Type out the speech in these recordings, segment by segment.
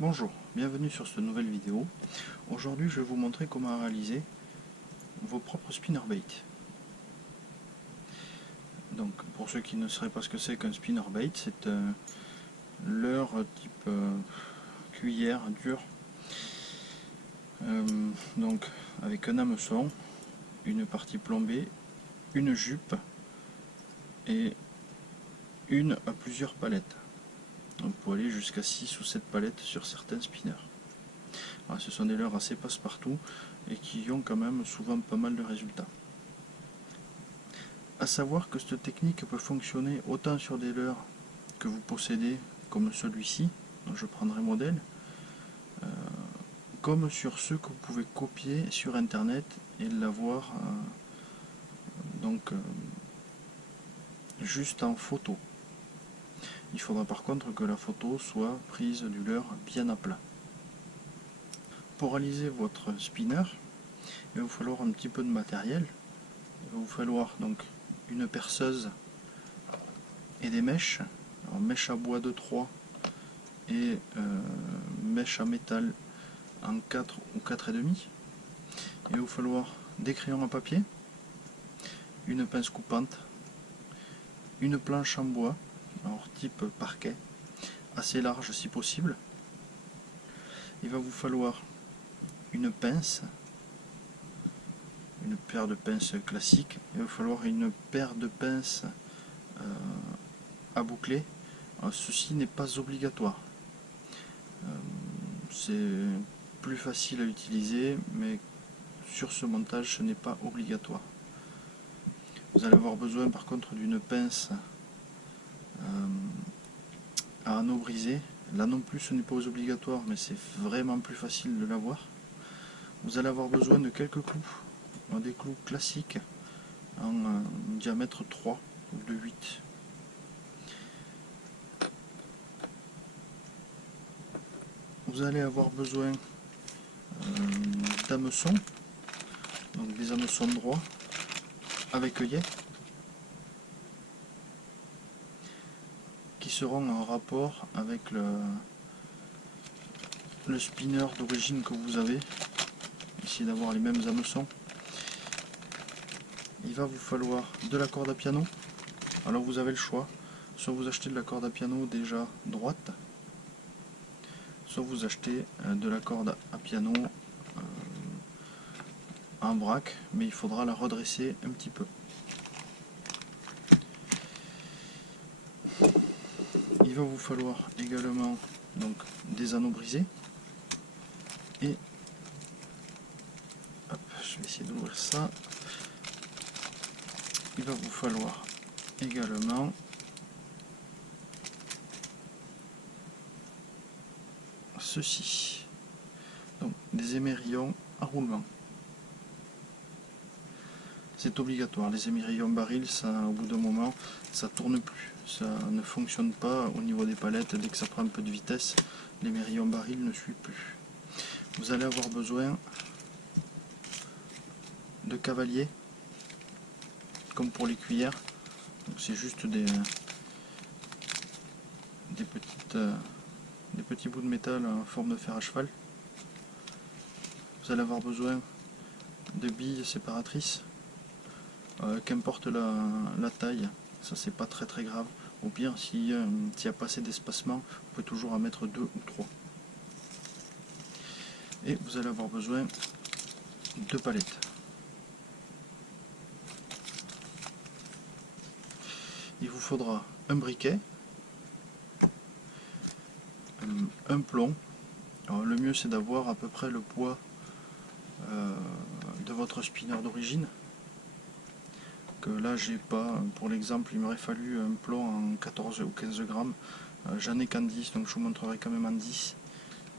Bonjour, bienvenue sur cette nouvelle vidéo. Aujourd'hui je vais vous montrer comment réaliser vos propres spinnerbait. Donc pour ceux qui ne sauraient pas ce que c'est qu'un spinnerbait, c'est un leurre type cuillère dure, donc avec un hameçon, une partie plombée, une jupe et une à plusieurs palettes. Donc pour aller jusqu'à 6 ou 7 palettes sur certains spinners. Alors, ce sont des leurres assez passe-partout et qui ont quand même souvent pas mal de résultats. A savoir que cette technique peut fonctionner autant sur des leurres que vous possédez, comme celui-ci, dont je prendrai modèle, comme sur ceux que vous pouvez copier sur internet et l'avoir juste en photo. Il faudra par contre que la photo soit prise du leurre bien à plat. Pour réaliser votre spinner, il va vous falloir un petit peu de matériel. Il va vous falloir donc une perceuse et des mèches. Alors, mèche à bois de 3 et mèche à métal en 4 ou 4,5. Il va vous falloir des crayons à papier, une pince coupante, une planche en bois, alors type parquet, assez large si possible. Il va vous falloir une pince, une paire de pinces classiques. Il va vous falloir une paire de pinces à boucler. Alors, ceci n'est pas obligatoire. C'est plus facile à utiliser, mais sur ce montage ce n'est pas obligatoire. Vous allez avoir besoin par contre d'une pince à anneau brisé. Là non plus ce n'est pas obligatoire, mais c'est vraiment plus facile de l'avoir. Vous allez avoir besoin de quelques clous, des clous classiques en diamètre 3 ou de 8. Vous allez avoir besoin d'hameçons, donc des hameçons droits avec œillet, qui seront en rapport avec le spinner d'origine que vous avez. Essayez d'avoir les mêmes hameçons. Il va vous falloir de la corde à piano. Alors vous avez le choix, soit vous achetez de la corde à piano déjà droite, soit vous achetez de la corde à piano en vrac, mais il faudra la redresser un petit peu. Il va vous falloir également donc des anneaux brisés et hop, je vais essayer d'ouvrir ça. Il va vous falloir également ceci, donc des émerillons à roulement. C'est obligatoire, les émerillons barils, ça, au bout d'un moment, ça tourne plus, ça ne fonctionne pas au niveau des palettes. Dès que ça prend un peu de vitesse, l'émerillon baril ne suit plus. Vous allez avoir besoin de cavaliers, comme pour les cuillères. C'est juste des petits bouts de métal en forme de fer à cheval. Vous allez avoir besoin de billes séparatrices. Qu'importe la taille, ça c'est pas très grave. Au pire, s'il y a pas assez d'espacement, vous pouvez toujours en mettre 2 ou 3. Et vous allez avoir besoin de palettes. Il vous faudra un briquet, un plomb. Alors, le mieux c'est d'avoir à peu près le poids de votre spinner d'origine. Que là j'ai pas, pour l'exemple il m'aurait fallu un plomb en 14 ou 15 grammes, j'en ai qu'en 10, donc je vous montrerai quand même en 10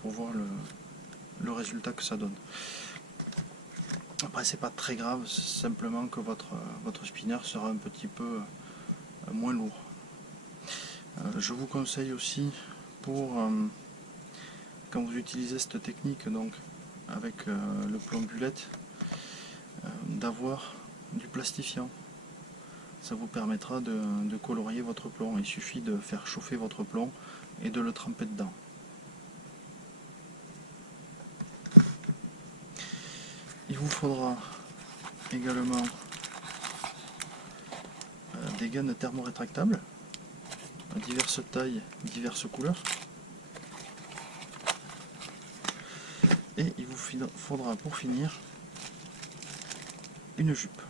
pour voir le résultat que ça donne. Après c'est pas très grave, c'est simplement que votre spinner sera un petit peu moins lourd. Je vous conseille aussi pour quand vous utilisez cette technique donc avec le plomb bulette, d'avoir du plastifiant. Ça vous permettra de colorier votre plomb. Il suffit de faire chauffer votre plomb et de le tremper dedans. vous faudra également des gaines thermorétractables à diverses tailles, diverses couleurs. Et il vous faudra pour finir une jupe.